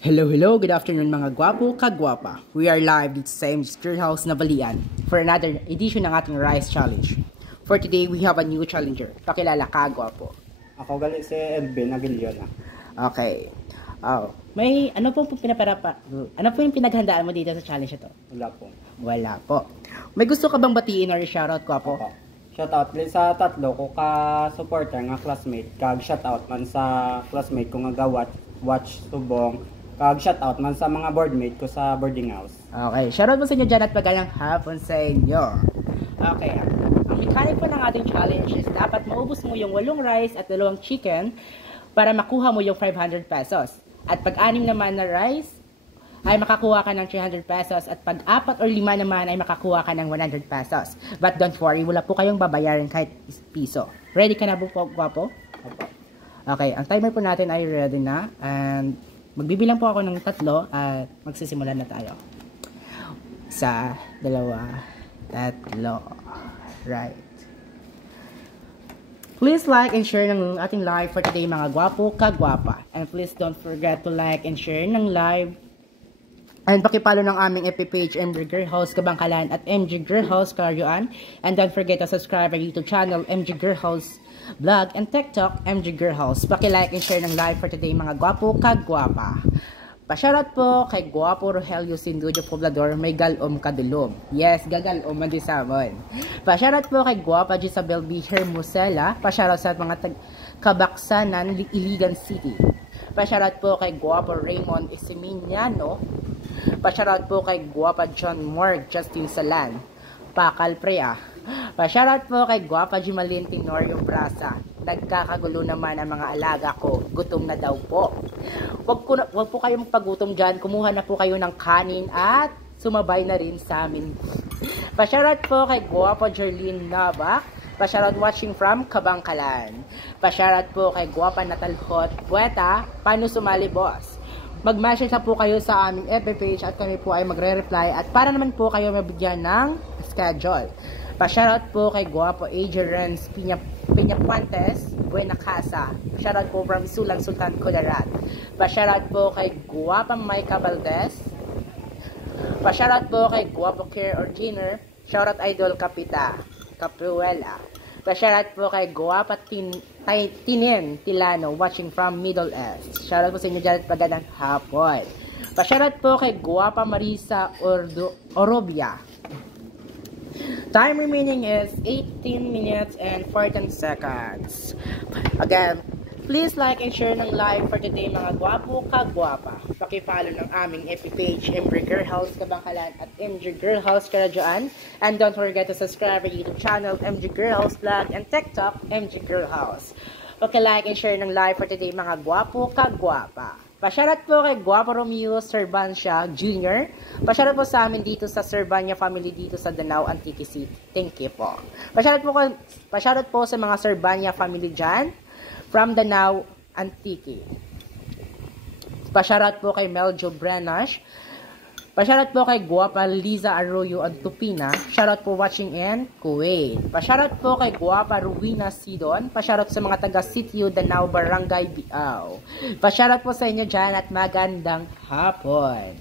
Hello, good afternoon mga gwapo, kagwapa. We are live dito sa MG Grillhouse Navalian for another edition ng ating Rice Challenge. For today, we have a new challenger. Pakilala ka, gwapo. Ako gali si Edwin Aguilio na. Okay. May ano po yung pinaghandaan mo dito sa challenge ito? Wala po. Wala po. May gusto ka bang batiin or shoutout, gwapo? Opo. Shoutout din sa tatlo ko ka supporter nga classmate. Kag shoutout man sa classmate ko nga watch subong. Kag shoutout man sa mga boardmate ko sa boarding house. Okay, shoutout po sa inyo dyan at magandang hapon sa inyo. Okay, ang mechanic po ng ating challenge is dapat maubos mo yung 8 rice at 2 chicken para makuha mo yung 500 pesos. At pag 6 naman na rice, ay makakuha ka ng 300 pesos. At pag 4 or 5 naman ay makakuha ka ng 100 pesos. But don't worry, wala po kayong babayaran kahit piso. Ready ka na po, gwapo? Okay, ang timer po natin ay ready na. And magbibilang po ako ng 3 at magsisimula na tayo. 1, 2, 3. Right. Please like and share ng ating live for today mga gwapo, kagwapa. And please don't forget to like and share ng live. And pakipalo ng aming FB page, MG Grillhouse Kabangkalan at MG Grillhouse Karyuan. And don't forget to subscribe our YouTube channel, MG Grillhouse Vlog and TikTok, MG Grillhouse. Pakilike and share ng live for today mga gwapo, kagwapa. Pasyarat po kay Gwapo Rogelio Sindujo Poblador, may galom kadulom. Yes, gagalom man di samon. Pasyarat po kay Gwapa Gisabel B. Hermosela. Pasyarat sa mga Kabaksanan, Iligan City. Pasyarat po kay Gwapo Raymond Isiminiano. Pasyarat po kay Gwapa John Morg Justin Salan. Pakal Prea. Pasyarat po kay Gwapa Jimalin Tenorio Brasa. Nagkakagulo naman ang mga alaga ko. Gutom na daw po. Wag po kayo magpagutom dyan. Kumuha na po kayo ng kanin at sumabay na rin sa amin. Pasyarat po kay Gwapa Jerlyn Nabak. Pasyarat watching from Kabangkalan. Pasyarat po kay Gwapa Natalhot Pueta. Paano sumali, boss? Mag-message na po kayo sa aming FB page at kami po ay magre-reply at para naman po kayo mabigyan ng schedule. Pasyarat po kay Gwapo Adrians Piñapuantes, Buena Casa. Pasyarat po from Sulang Sultan Kudarat. Pasyarat po kay Gwapa Maika Valdez. Pasyarat po kay Gwapo Care Originer. Shoutout Idol Kapita Capuela. Pasyarat po kay Gwapa Tinin Tilano, watching from Middle East. Shoutout po sa inyo dyan at magandang hapon. Pasyarat po kay Gwapa Marisa Orobia. Time remaining is 18 minutes and 14 seconds. Again, please like and share ng live for today mga gwapo, kagwapa. Pakipollow ng aming FB page, MG Grillhouse Kabangkalan at MG Grillhouse Karadyoan. And don't forget to subscribe our YouTube channel, MG Grillhouse Vlog and TikTok, MG Grillhouse. Pakilike and share ng live for today mga gwapo, kagwapa. Pasyarat po kay Gwapo Romeo Servancia Jr. Pasyarat po sa amin dito sa Servania family dito sa Danao, Antique City. Thank you po. Pasyarat po sa mga Servania family dyan from Danao, Antique. Pasyarat po kay Meljo Brenash. Pasyarat po kay Gwapa Liza Arroyo Antupina. Shoutout po watching in Kuwait. Pasyarat po kay Gwapa Ruwina Sidon. Pasyarat sa mga taga Sitio Danao, Barangay Biao. Pasyarat po sa inyo dyan at magandang hapon.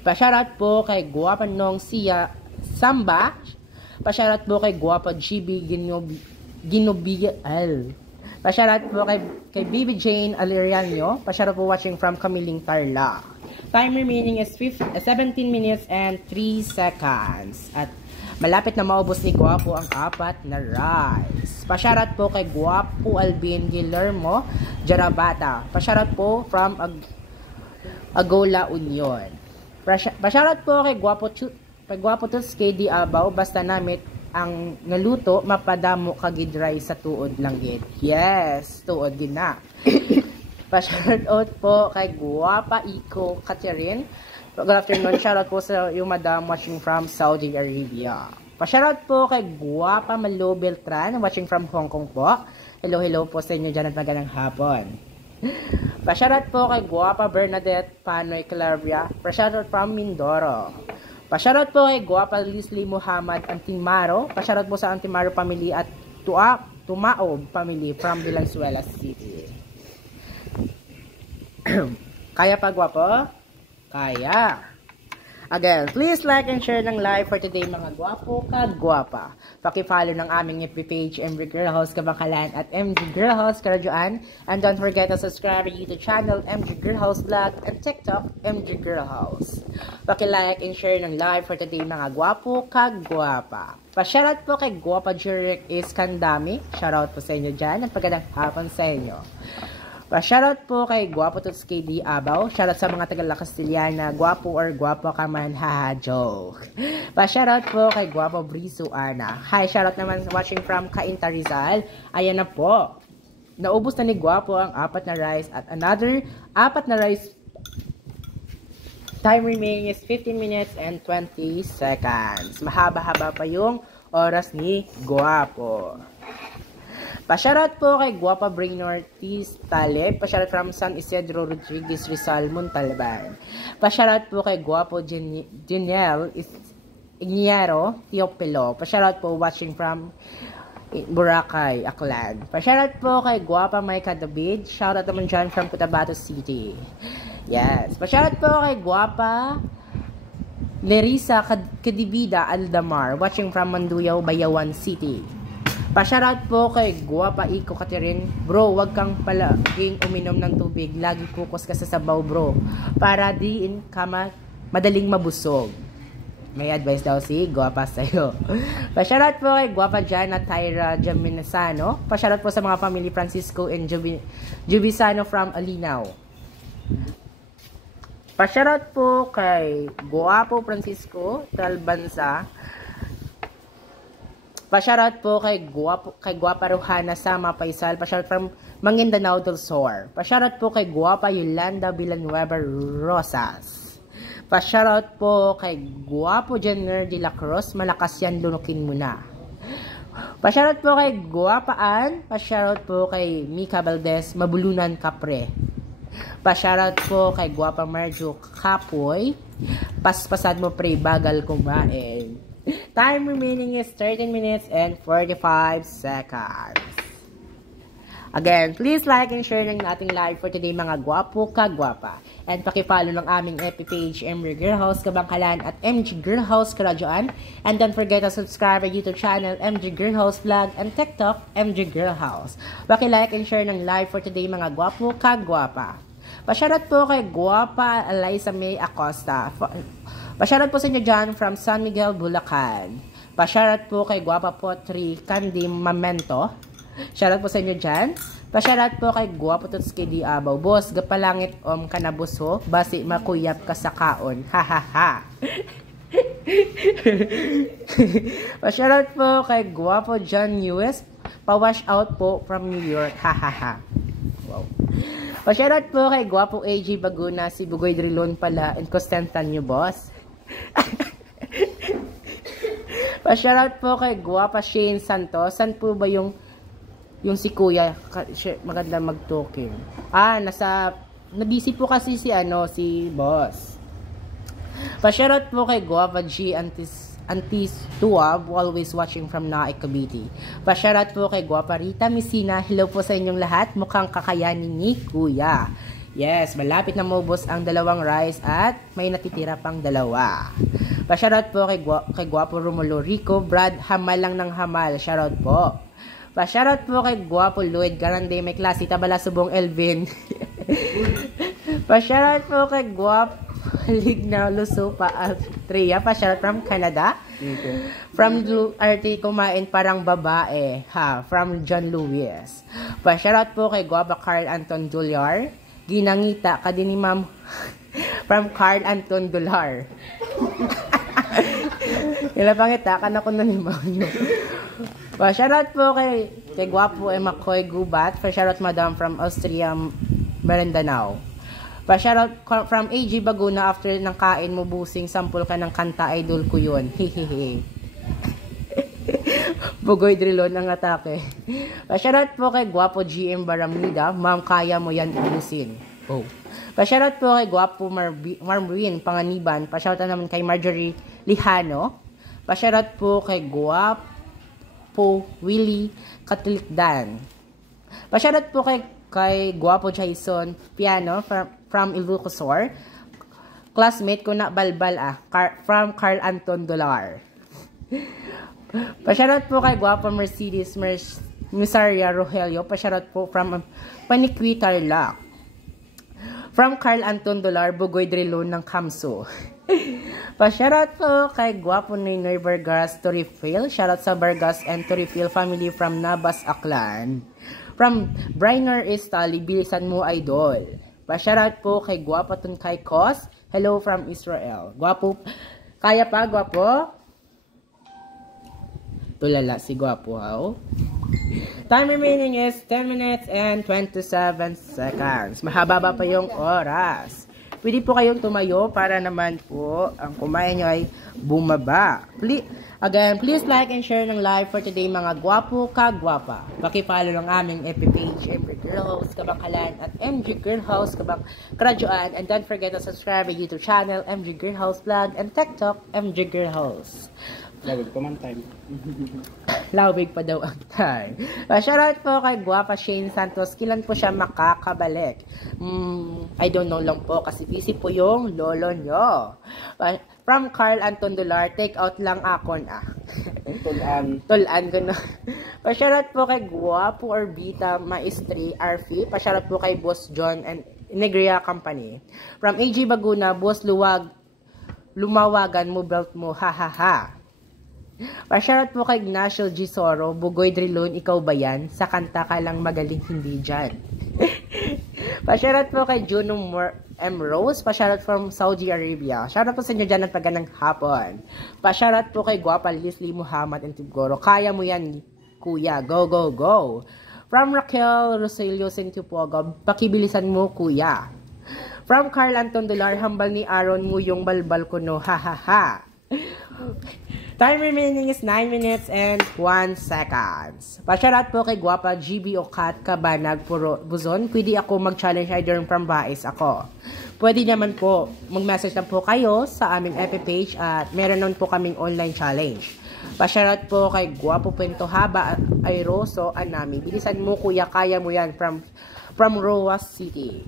Pasyarat po kay Gwapa Nong Sia Samba. Pasyarat po kay Gwapa GB Ginobial. Pasyarat po kay Bibi Jane Aleriano. Pasyarat po watching from Kamiling Tarlac. Time remaining is 17 minutes and 3 seconds. At malapit na maubos ni Gwapo ang 4 na rice. Pasyarat po kay Gwapo Albin Guillermo Jarabata. Pasyarat po from Agola Union. Pasyarat po kay Gwapo Tuts KD Abaw. Basta namit ang naluto, mapadamo kagidray sa tuod lang gid. Yes, tuod gid na. Pa-shoutout po kay Gwapa Iko Catherine. Good afternoon. Shoutout po sa yung madam watching from Saudi Arabia. Pa-shoutout po kay Gwapa Malo Beltran watching from Hong Kong po. Hello po sa inyo dyan at magandang hapon. Pa-shoutout po kay Gwapa Bernadette Panoy Calabria. Pa-shoutout from Mindoro. Pa-shoutout po kay Gwapa Leslie Muhammad Antimaro. Pa-shoutout po sa Antimaro family at Tumaob family from Valenzuela City. Kaya pa gwapo? Kaya. Again, please like and share ng live for today mga gwapo kagwapa. Paki-follow ng aming FB page MG Girl House Kabangkalan at MG Girl House Karadyoan. And don't forget to subscribe to YouTube channel MG Girl House Vlog and TikTok MG Girl House. Paki-like and share ng live for today mga gwapo kagwapa. Pa-shoutout po kay Guapa Jurek Iskandami. Shoutout po sa inyo dyan. At pagandang hapon sa inyo. Pa-shoutout po kay Guapo Tots KD Abaw. Shoutout sa mga taga La Castillana. Guapo or guapo ka man, haha, joke. Pa-shoutout po kay Guapo Brisu Ana. Hi, shoutout naman watching from Cainta Rizal. Ayan na po. Naubos na ni Guapo ang 4 na rice at another 4 na rice. Time remaining is 15 minutes and 20 seconds. Mahaba-haba pa yung oras ni Guapo. Pa-shoutout po kay Guapa Brain Ortiz Taleb. Pa-shoutout from San Isidro Rodriguez Rizal Montalban. Pa-shoutout po kay Guapo Janelle Igniero Teopilo. Pa-shoutout po watching from Boracay, Aklan. Pa-shoutout po kay Guapa Maika David. Shoutout naman dyan from Cotabato City. Yes. Pa-shoutout po kay Guapa Lerisa Kadibida Aldamar. Watching from Manduyao, Bayawan City. Pa-shoutout po kay Guapa Iko Catherine. Bro, wag kang palaging uminom ng tubig. Lagi focus ka sa sabaw, bro. Para diin ka madaling mabusog. May advice daw si Guapa sa'yo. Pa-shoutout po kay Guapa Jana Tyra Jaminasano. Pa-shoutout po sa mga family Francisco and Jubisano from Alinaw. Pa-shoutout po kay Guapo Francisco Talbansa. Pa-shoutout po kay Guapa Rohana Sama Paisal. Pa-shoutout from Maguindanao del Sur. Pa-shoutout po kay Guapa Yolanda Villanueva Rosas. Pa-shoutout po kay Guapo Jenner de la Cruz. Malakas yan, lunukin mo na. Pa-shoutout po kay Guapa Ann. Pa-shoutout po kay Mika Valdez Mabulunan Kapre. Pa-shoutout po kay Guapa Marjo Kapoy. Paspasan mo pre, bagal kumain. Time remaining is 13 minutes and 45 seconds. Again, please like and share ng ating live for today mga gwapo kagwapa. And paki-follow ng aming FB page MG Girl House Kabangkalan at MG Girl House Karadyoan. And don't forget to subscribe our YouTube channel MG Girl House Vlog and TikTok MG Girl House. Paki-like and share ng live for today mga gwapo kagwapa. Pa-shoutout po kay Guapa Eliza May Acosta. Pa-shoutout po sa inyo dyan from San Miguel, Bulacan. Pa-shoutout po kay Guapa Potri Candy Mamento. Shoutout po sa inyo dyan. Pa-shoutout po kay Guapo Tots KD Abaw. Boss, gapalangit kanabuso, basi makuyap ka sa kaon. Ha ha ha. Pa-shoutout po kay Guapo John US. Pa-wash out po from New York. Ha ha ha. Wow. Pa-shoutout po kay Guapo AG Baguna, si Bugoy Drilon pala, and Constantanyo, boss. Pa-shoutout po kay Guapa Shane Santos. San po ba yung si Kuya? Maganda mag-talking. Nabisi po kasi si boss. Pa-shoutout po kay Guapa G Antis Tuab, always watching from Naik, Cavite. Pa-shoutout po kay Guapa Rita Messina. Hello po sa inyong lahat. Mukhang kakayanin ni Kuya. Yes, malapit na maubos ang 2 rice at may natitira pang 2. Pa-shoutout po kay Guapo Romulo Rico. Brad, hamal lang ng hamal. Shoutout po. Pa-shoutout po kay Guapo Lloyd Garande. May klase, Tabala Subong Elvin. Pa-shoutout po kay Guapo Ligna Lusupa Altria. Pa-shoutout from Canada. Okay. From RT Kumain Parang Babae. From John Lewis. Pa-shoutout po kay Guapa Carl Anton Dulyar. Ginangita ka din ni ma'am. From Carl Anton Dular. Ilapangita ka na ko na ni ma'am. Pa-shoutout po kay Guapo Makoy Gubat. Pa-shoutout madam from Austria, Marindanao. Pa-shoutout from AG Baguna. After ng kain mo busing, sampol ka ng kanta, idol ko yun. Hehehe. Bugoy Drilon ang atake. Pa-shoutout po kay Guapo GM Baramida. Ma'am, kaya mo yan ibusin. Oh. Pa-shoutout po kay Guapo Marwin Panganiban. Pa-shoutout naman kay Marjorie Lihano. Pa-shoutout po kay Guapo po Willie Katilikdan. Pa-shoutout po kay Guwapo Jason Piano from Ilocosur. Classmate ko na balbal from Carl Anton Dolar. Pa-shoutout po kay Guwapo Mercedes Misaria Rogelio. Pa-shoutout po from Paniqui Tarlac. From Carl Anton Dolar, Bugoy Drilon ng Kamso. Pa-shoutout po kay Guwapo Noynoy Vargas Torifil. Shoutout sa Vargas and Torifil family from Nabas, Aklan. From Briner Estali, bilisan mo idol. Pa-shoutout po kay Guwapo Tunkay Kos. Hello from Israel. Guwapo. Kaya pa, Guwapo? Tulala si Guwapo, ha? Time remaining is 10 minutes and 27 seconds. Mahaba pa yung oras. Pwede po kayong tumayo para naman po ang kumain nyo ay bumaba. Please like and share ng live for today mga gwapo kagwapa. Pakipollow ng aming FB page, MG Girl House Kabangkalan at MG Girl House Karadyoan. And don't forget to subscribe to YouTube channel, MG Girl House Vlog, and TikTok, MG Girl House. Lawig pa man time. Lawig pa daw ang time. Shoutout po kay Guwapa Shane Santos. Kailan po siya makakabalik? I don't know lang po kasi busy po yung lolo nyo. From Carl Anton Dolar, take out lang akon Tulan ko na. Shoutout po kay Guwapo Orbita Maestri RF. Shoutout po kay Boss John and Negria Company. From AG Baguna, Boss Lumawagan mo belt mo, ha ha ha. Pa-shoutout po kay Ignacio G. Soro, Bugoy Drilon, ikaw ba yan? Sa kanta ka lang magaling, hindi dyan. Pa-shoutout po kay Juno M. Rose, pa-shoutout from Saudi Arabia. Shoutout po sa inyo dyan ng pagganang hapon. Pa-shoutout po kay Guwapa Leslie Muhammad and Tigoro, kaya mo yan, kuya, go, go, go. From Raquel Roselio Sentupogo, pakibilisan mo, kuya. From Carl Anton Dolar, hambal ni Aaron mo yung balbal ko no, ha ha ha. Time remaining is 9 minutes and 1 seconds. Pa-shoutout po kay Guwapa GB Okat Kabanag Puro Buzon. Pwede ako mag-challenge either from Bais ako. Pwede naman po, mag-message lang po kayo sa aming FB page at meron nun po kaming online challenge. Pa-shoutout po kay Guwapo Puento Haba at Airoso Anami. Bilisan mo kuya, kaya mo yan from Roas City.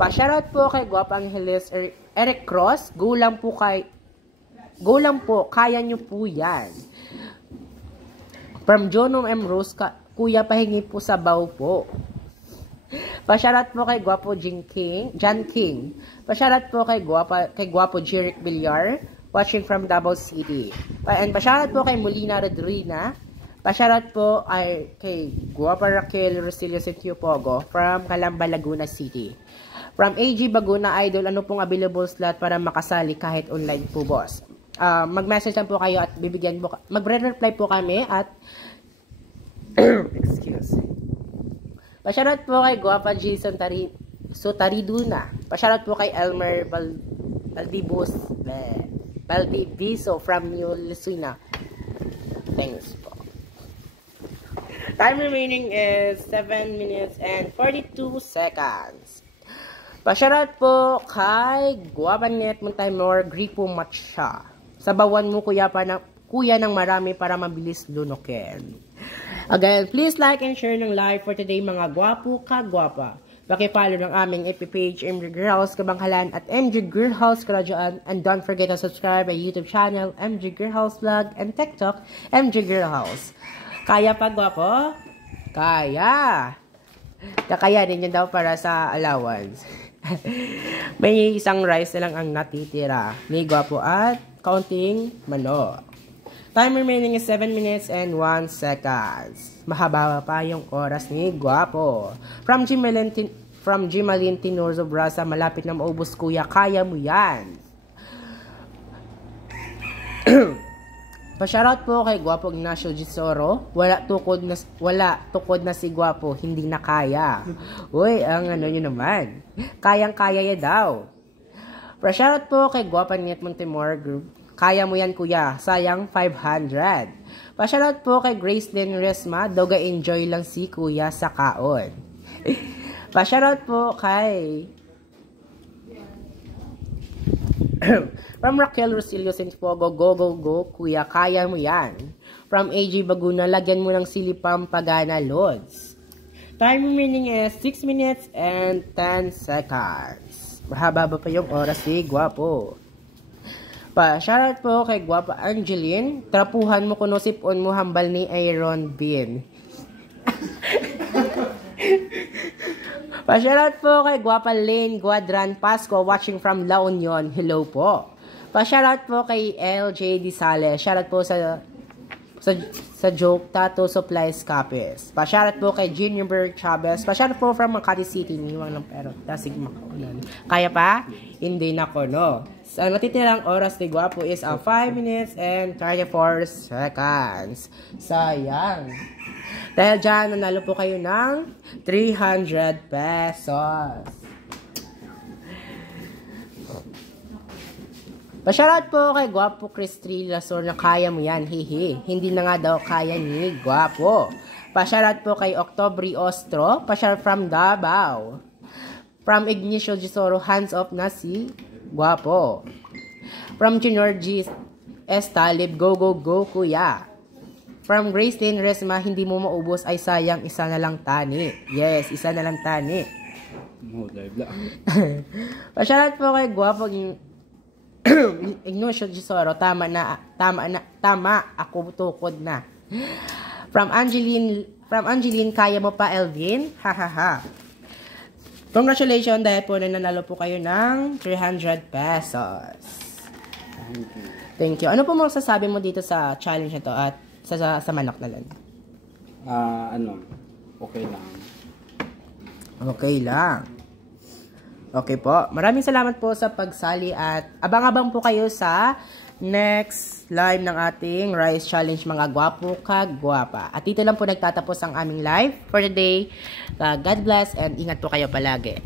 Pa-shoutout po kay Guwapa Angeles Eric Cross. Go lang po, kaya nyo po yan. From Jono M. Rose, kuya pahingi po sa baw po. Pa-shoutout po kay Guwapo John King. Pa-shoutout po kay Guwapo Jeric Villar, watching from Davao City. And pa-shoutout po kay Molina Rodrina. Pa-shoutout po kay Guwapa Raquel Rosilio Sintiopogo from Calamba, Laguna City. From AG Baguna Idol, ano pong available slot para makasali kahit online po, boss? Mag-message lang po kayo at bibigyan po, magre-reply po kami at excuse. Pa-shoutout po kay Guwapa Jason Tariduna. Pa-shoutout po kay Elmer Valdiviso from New Lucena. Thanks po. Time remaining is 7 minutes and 42 seconds. Pa-shoutout po kay Guwapa Net Montaymor Gripo Matcha. Sabawan mo kuya ng marami para mabilis lunokin. Again, please like and share ng live for today mga gwapo kagwapa. Pakipollow ng aming FB page, MG Girl House Kabangkalan at MG Girl House Karadyoan. And don't forget to subscribe my YouTube channel, MG Girl House Vlog, and TikTok, MG Girl House. Kaya pa gwapo? Kaya! Kakayanin niya daw para sa allowance. May isang rice na lang ang natitira. May gwapo at counting manok. Time remaining is 7 minutes and 1 seconds. Mahaba pa yung oras ni Guwapo. From Jimalin Tinorzo Brasa, malapit na maubos kuya, kaya mo yan. Pa-shoutout po kay Guwapo Ignacio Gisoro. Wala tukod na si Guwapo, hindi na kaya. Uy, ang ano nyo naman. Kayang-kaya ya daw. Pa-shoutout po kay Guwapa Net Montemor Group. Kaya mo yan kuya, sayang 500. Pa-shoutout po kay Gracelyn Resma. Doga enjoy lang si kuya sa kaon. Pa-shoutout po kay from Raquel Rosilio Sintpogo, go, go, go, kuya, kaya mo yan. From AJ Baguna, lagyan mo ng sili pampagana loads. Time remaining is 6 minutes and 10 seconds. Mahaba ba pa yung oras ni Gwapo? Pa-shoutout po kay Gwapa Angeline. Trapuhan mo kuno sipon mo hambal ni Aaron Bean. Pa-shoutout po kay Gwapa Lane Guadran Pasco watching from La Union. Hello po. Pa-shoutout po kay LJ Disale. Shoutout po sa Joke Tattoo Supplies Capes. Pa-shoutout po kay Junior Chavez. Pa-shoutout po from Makati City. Niwang lang pero tasig makaunan. Kaya pa? Hindi na ko, no? Ang natitirang oras ni Gwapo is 5 minutes and 34 seconds. Sayang. Dahil dyan, nanalo po kayo ng 300 pesos. Pa-shoutout po kay Gwapo Chris Trilasor na kaya mo yan, hihi. Hindi na nga daw kaya ni Gwapo. Pa-shoutout po kay Octobre Ostro. Pa-shoutout from Davao. From Ignacio Gisoro, hands off na si Gwapo. From Junior G. S. Talib, go, go, go, kuya. From Grace Lane Resma, hindi mo maubos ay sayang, isa na lang tani. Yes, isa na lang tani. Pa-shoutout po kay Gwapo Ignacio Gisoro, tama, ako tukod na. From Angeline, kaya mo pa, Elvin? Ha. Congratulations dahil po nanalo po kayo ng 300 pesos. Thank you. Ano po masasabi mo dito sa challenge na to at sa manok na lang? Okay lang. Okay lang. Okay po. Maraming salamat po sa pagsali at abang-abang po kayo sa next live ng ating Rice Challenge mga gwapo kagwapa. At dito lang po nagtatapos ang aming live for the day. God bless and ingat po kayo palagi.